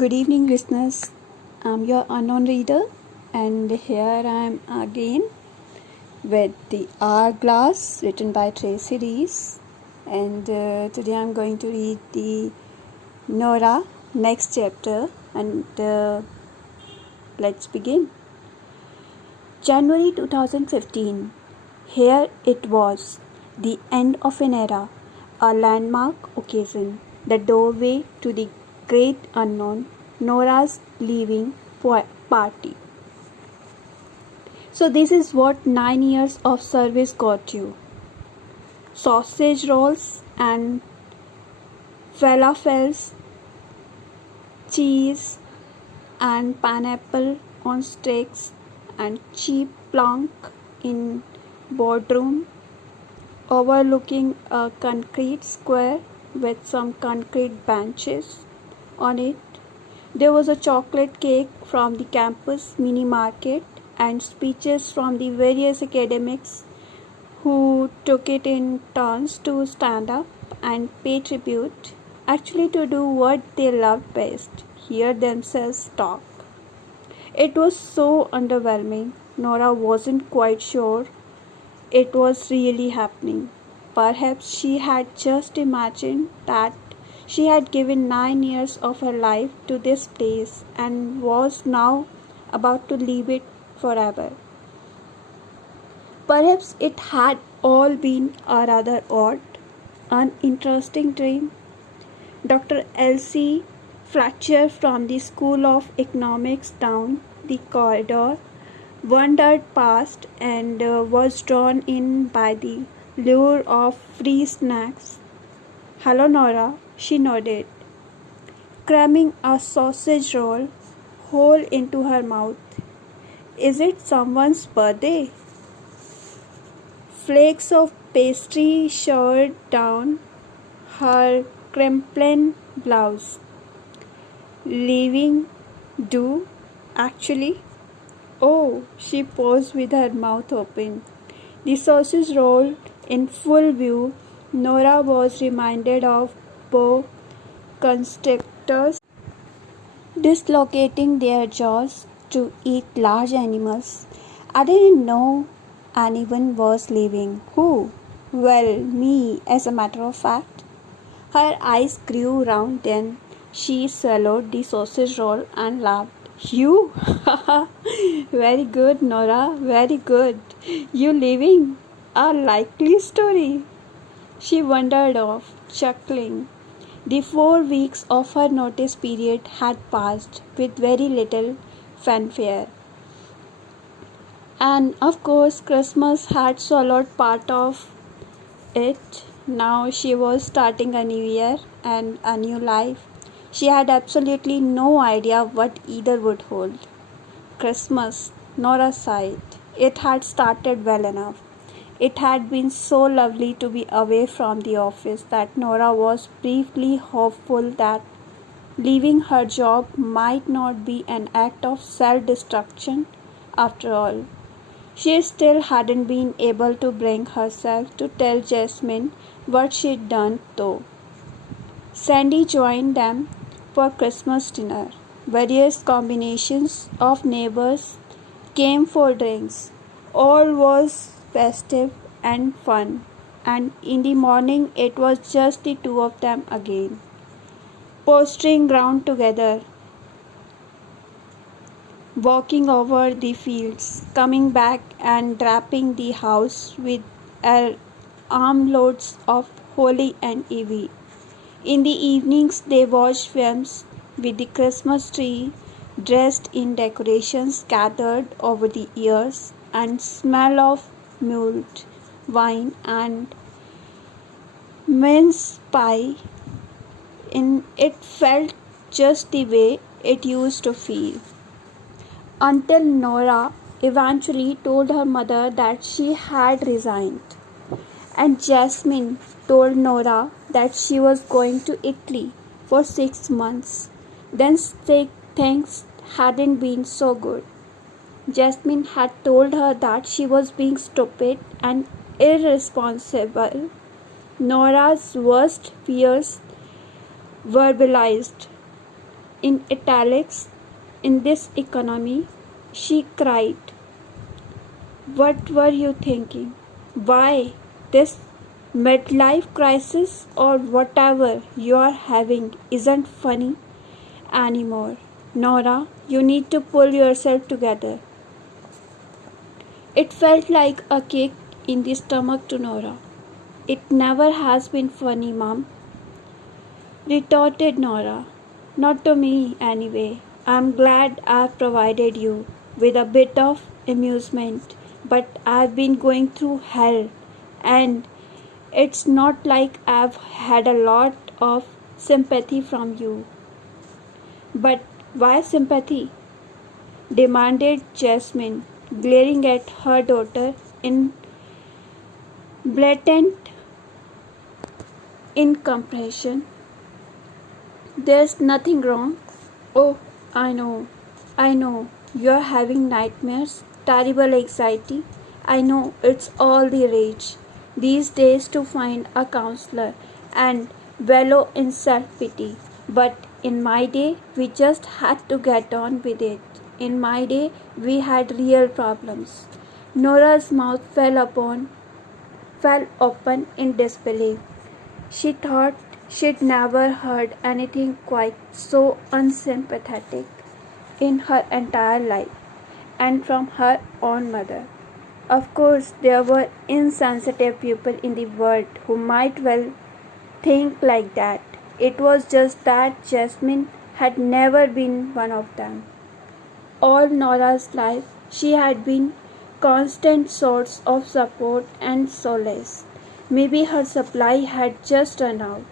Good evening, listeners. I'm your unknown reader, and here I am again with the Hourglass written by Tracy Rees. And today I'm going to read the Nora next chapter, and let's begin. January 2015. Here it was, the end of an era, a landmark occasion, the doorway to the great unknown, Nora's leaving party. So, this is what 9 years of service got you: sausage rolls and falafels, cheese and pineapple on sticks, and cheap plank in boardroom overlooking a concrete square with some concrete benches on it. There was a chocolate cake from the campus mini market and speeches from the various academics who took it in turns to stand up and pay tribute, actually to do what they loved best, hear themselves talk. It was so underwhelming. Nora wasn't quite sure it was really happening. Perhaps she had just imagined that she had given 9 years of her life to this place and was now about to leave it forever. Perhaps it had all been a rather odd, uninteresting dream. Dr. Elsie Fletcher from the School of Economics down the corridor wandered past and was drawn in by the lure of free snacks. "Hello, Nora," she nodded, cramming a sausage roll whole into her mouth. "Is it someone's birthday?" Flakes of pastry showered down her crimplin blouse. "Leaving, do, actually." "Oh," she paused with her mouth open. The sausage roll in full view, Nora was reminded of boa constrictors dislocating their jaws to eat large animals. "I didn't know anyone was leaving." "Who?" "Well, me, as a matter of fact." Her eyes grew round, then she swallowed the sausage roll and laughed. "You? Very good, Nora, very good. You leaving? A likely story." She wandered off, chuckling. The 4 weeks of her notice period had passed with very little fanfare. And of course, Christmas had swallowed part of it. Now she was starting a new year and a new life. She had absolutely no idea what either would hold. Christmas, Nora sighed. It had started well enough. It had been so lovely to be away from the office that Nora was briefly hopeful that leaving her job might not be an act of self-destruction after all. She still hadn't been able to bring herself to tell Jasmine what she'd done, though. Sandy joined them for Christmas dinner. Various combinations of neighbors came for drinks. All was festive and fun, and in the morning it was just the two of them again, posturing ground together, walking over the fields, coming back and draping the house with armloads of holly and ivy. In the evenings they watched films with the Christmas tree dressed in decorations gathered over the years, and smell of mulled wine and mince pie. It felt just the way it used to feel. Until Nora eventually told her mother that she had resigned, and Jasmine told Nora that she was going to Italy for 6 months. Then things hadn't been so good. Jasmine had told her that she was being stupid and irresponsible. Nora's worst fears verbalized in italics. In this economy, she cried. What were you thinking? Why? This midlife crisis or whatever you're having isn't funny anymore. Nora, you need to pull yourself together. It felt like a kick in the stomach to Nora. It never has been funny, Mom, retorted Nora. Not to me, anyway. I'm glad I've provided you with a bit of amusement, but I've been going through hell, and it's not like I've had a lot of sympathy from you. But why sympathy? Demanded Jasmine, glaring at her daughter in blatant incomprehension. There's nothing wrong. Oh, I know. You're having nightmares, terrible anxiety. I know it's all the rage these days to find a counselor and wallow in self pity. But in my day, we just had to get on with it. In my day, we had real problems. Nora's mouth fell open in disbelief. She thought she'd never heard anything quite so unsympathetic in her entire life, and from her own mother. Of course, there were insensitive people in the world who might well think like that. It was just that Jasmine had never been one of them. All Nora's life, she had been constant source of support and solace. Maybe her supply had just run out.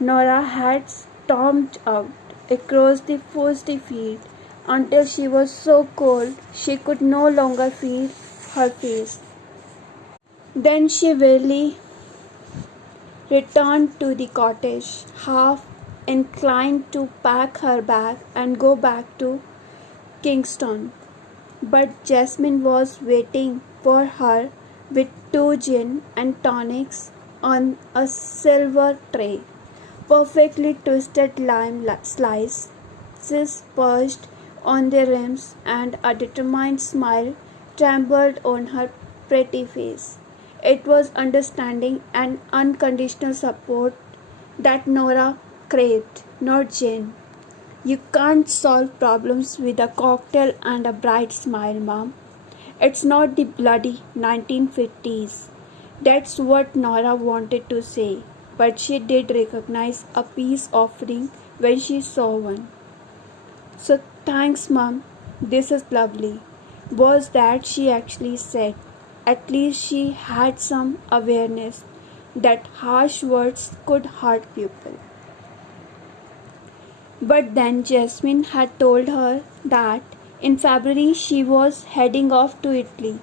Nora had stormed out across the frosty field until she was so cold she could no longer feel her face. Then she wearily returned to the cottage, half inclined to pack her bag and go back to Kingston. But Jasmine was waiting for her with 2 gin and tonics on a silver tray. Perfectly twisted lime slices perched on their rims, and a determined smile trembled on her pretty face. It was understanding and unconditional support that Nora craved, not gin. You can't solve problems with a cocktail and a bright smile, Mom. It's not the bloody 1950s. That's what Nora wanted to say, but she did recognize a peace offering when she saw one. So thanks, Mom. This is lovely. Was that she actually said. At least she had some awareness that harsh words could hurt people. But then Jasmine had told her that in February she was heading off to Italy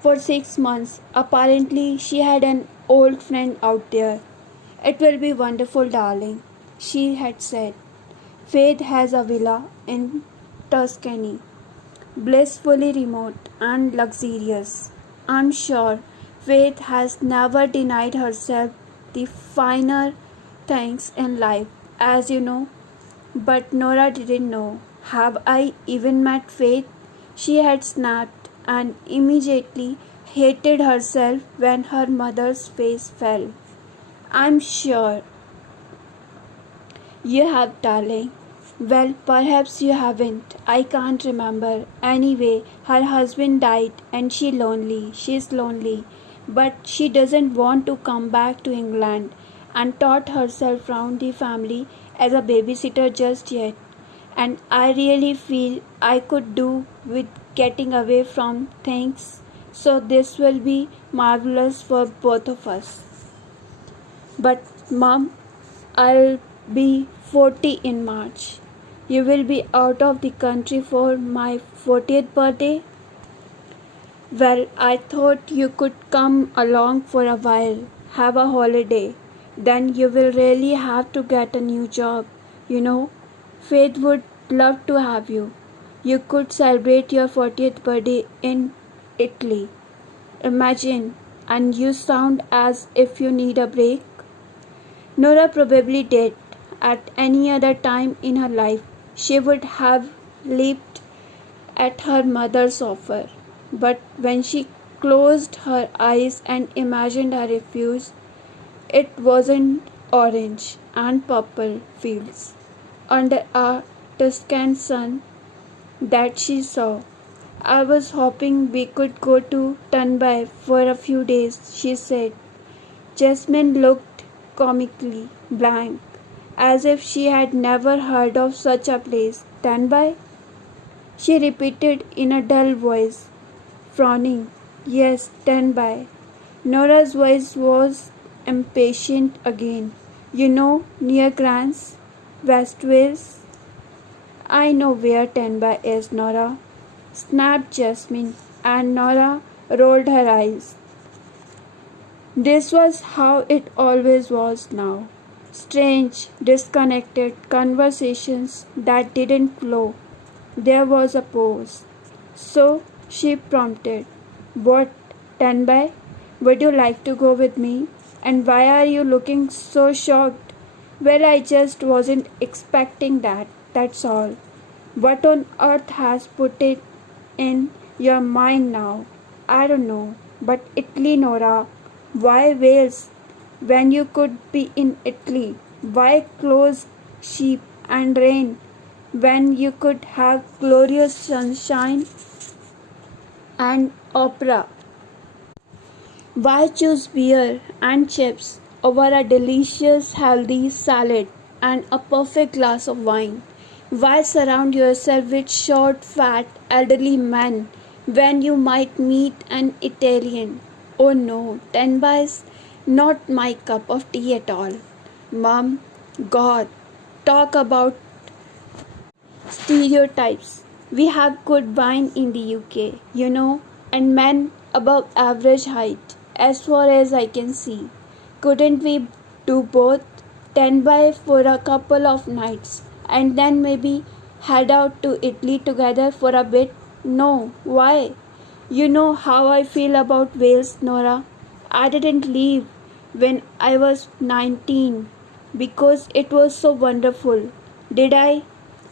for 6 months. Apparently, she had an old friend out there. It will be wonderful, darling, she had said. Faith has a villa in Tuscany, blissfully remote and luxurious. I'm sure Faith has never denied herself the finer things in life, as you know. But Nora didn't know. Have I even met Faith? She had snapped and immediately hated herself when her mother's face fell. I'm sure you have, darling. Well, perhaps you haven't. I can't remember. Anyway, her husband died and She's lonely. But she doesn't want to come back to England and taught herself round the family as a babysitter just yet. And I really feel I could do with getting away from things. So this will be marvelous for both of us. But Mom, I'll be 40 in March. You will be out of the country for my 40th birthday? Well, I thought you could come along for a while, have a holiday. Then you will really have to get a new job. You know, Faith would love to have you. You could celebrate your 40th birthday in Italy. Imagine, and you sound as if you need a break. Nora probably did, At any other time in her life, she would have leaped at her mother's offer. But when she closed her eyes and imagined her refuge, it wasn't orange and purple fields under a Tuscan sun that she saw. I was hoping we could go to Tunby for a few days, she said. Jasmine looked comically blank, as if she had never heard of such a place. Tunby? She repeated in a dull voice, frowning. Yes, Tunby. Nora's voice was impatient again. You know, near Grants, West Wales. I know where Tenby is, Nora, snapped Jasmine, and Nora rolled her eyes. This was how it always was now. Strange, disconnected conversations that didn't flow. There was a pause. So she prompted, What, Tenby? Would you like to go with me? And why are you looking so shocked? Well, I just wasn't expecting that, that's all. What on earth has put it in your mind now? I don't know. But Italy, Nora. Why Wales? When you could be in Italy? Why close sheep and rain? When you could have glorious sunshine and opera? Why choose beer and chips over a delicious healthy salad and a perfect glass of wine? Why surround yourself with short, fat, elderly men when you might meet an Italian? Oh no, Tenba is not my cup of tea at all. Mom, God, talk about stereotypes. We have good wine in the UK, and men above average height, as far as I can see. Couldn't we do both? 10 by for a couple of nights and then maybe head out to Italy together for a bit? No, why? You know how I feel about Wales, Nora. I didn't leave when I was 19 because it was so wonderful. Did I?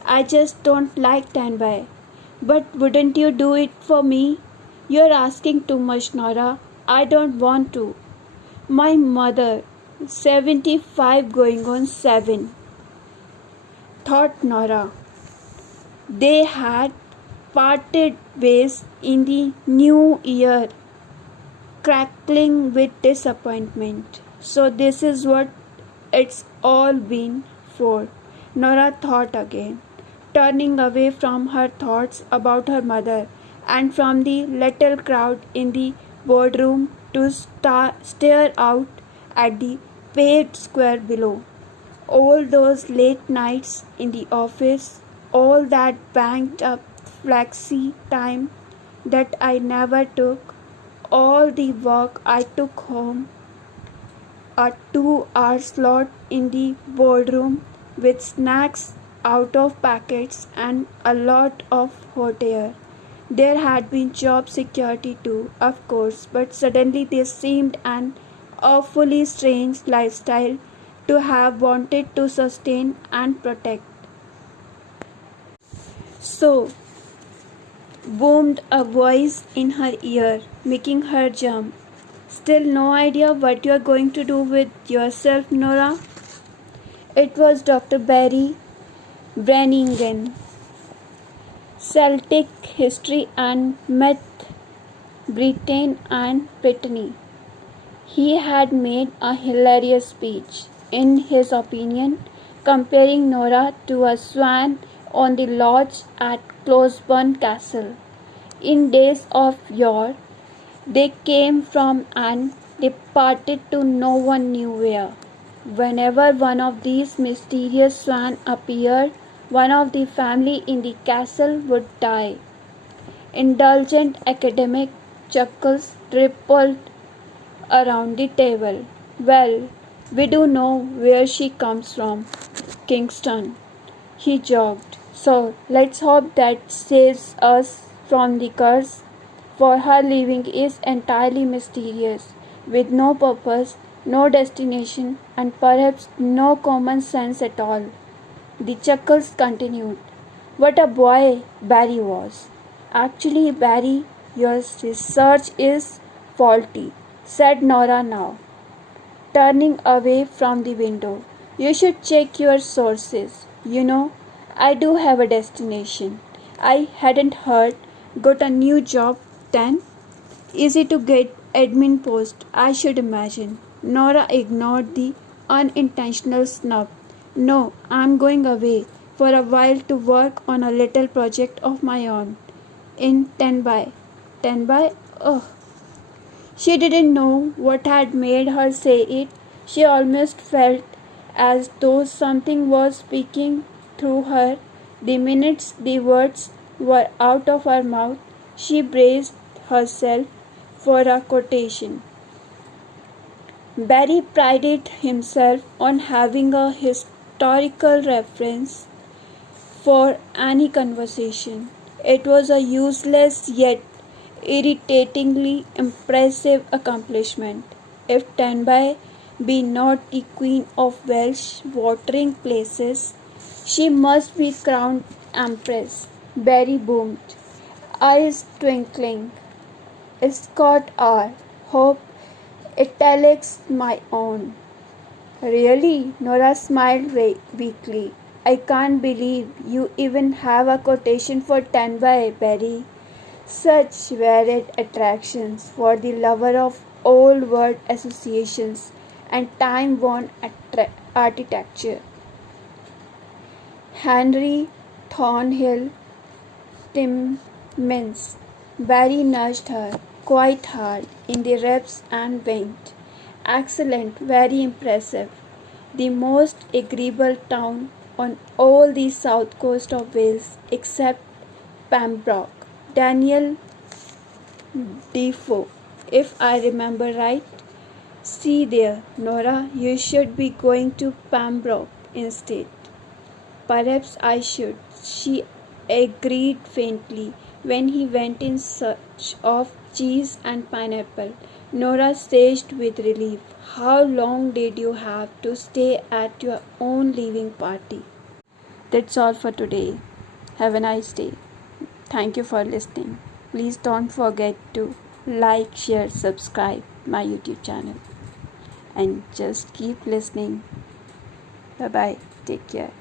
I just don't like Tanbai. But wouldn't you do it for me? You're asking too much, Nora. I don't want to. My mother, 75 going on 7, thought Nora. They had parted ways in the new year, crackling with disappointment. So this is what it's all been for. Nora thought again, turning away from her thoughts about her mother and from the little crowd in the boardroom to stare out at the paved square below. All those late nights in the office, all that banked up flexi time that I never took, all the work I took home, a 2-hour slot in the boardroom with snacks out of packets and a lot of hot air. There had been job security too, of course, but suddenly this seemed an awfully strange lifestyle to have wanted to sustain and protect. So, boomed a voice in her ear, making her jump. Still no idea what you're going to do with yourself, Nora? It was Dr. Barry Brannigan. Celtic history and myth, Britain and Brittany. He had made a hilarious speech, in his opinion, comparing Nora to a swan on the lodge at Closeburn Castle. In days of yore, they came from and departed to no one knew where. Whenever one of these mysterious swans appeared, one of the family in the castle would die. Indulgent academic chuckles rippled around the table. Well, we do know where she comes from. Kingston. He jogged. So let's hope that saves us from the curse. For her leaving is entirely mysterious, with no purpose no destination, and perhaps no common sense at all. The chuckles continued. What a boy Barry was. Actually, Barry, your research is faulty, said Nora now, turning away from the window. You should check your sources. I do have a destination. I hadn't heard. Got a new job then? Easy to get admin post, I should imagine. Nora ignored the unintentional snub. No, I'm going away for a while to work on a little project of my own. In 10 by. 10 by? Ugh. She didn't know what had made her say it. She almost felt as though something was speaking through her. The minutes the words were out of her mouth, she braced herself for a quotation. Barry prided himself on having a historical reference for any conversation. It was a useless yet irritatingly impressive accomplishment. If Tenby be not the queen of Welsh watering places, she must be crowned empress. Barry boomed, eyes twinkling. Scott R. Hope italics my own. Really? Nora smiled weakly. I can't believe you even have a quotation for Tenby, Barry. Such varied attractions for the lover of old word associations and time-worn architecture. Henry Thornhill Timmins. Barry nudged her quite hard in the ribs and winked. Excellent, very impressive. The most agreeable town on all the south coast of Wales except Pembroke. Daniel Defoe, if I remember right. See there, Nora, you should be going to Pembroke instead. Perhaps I should, she agreed faintly when he went in search of cheese and pineapple. Nora sighed with relief. How long did you have to stay at your own leaving party? That's all for today. Have a nice day. Thank you for listening. Please don't forget to like, share, subscribe my YouTube channel. And just keep listening. Bye bye. Take care.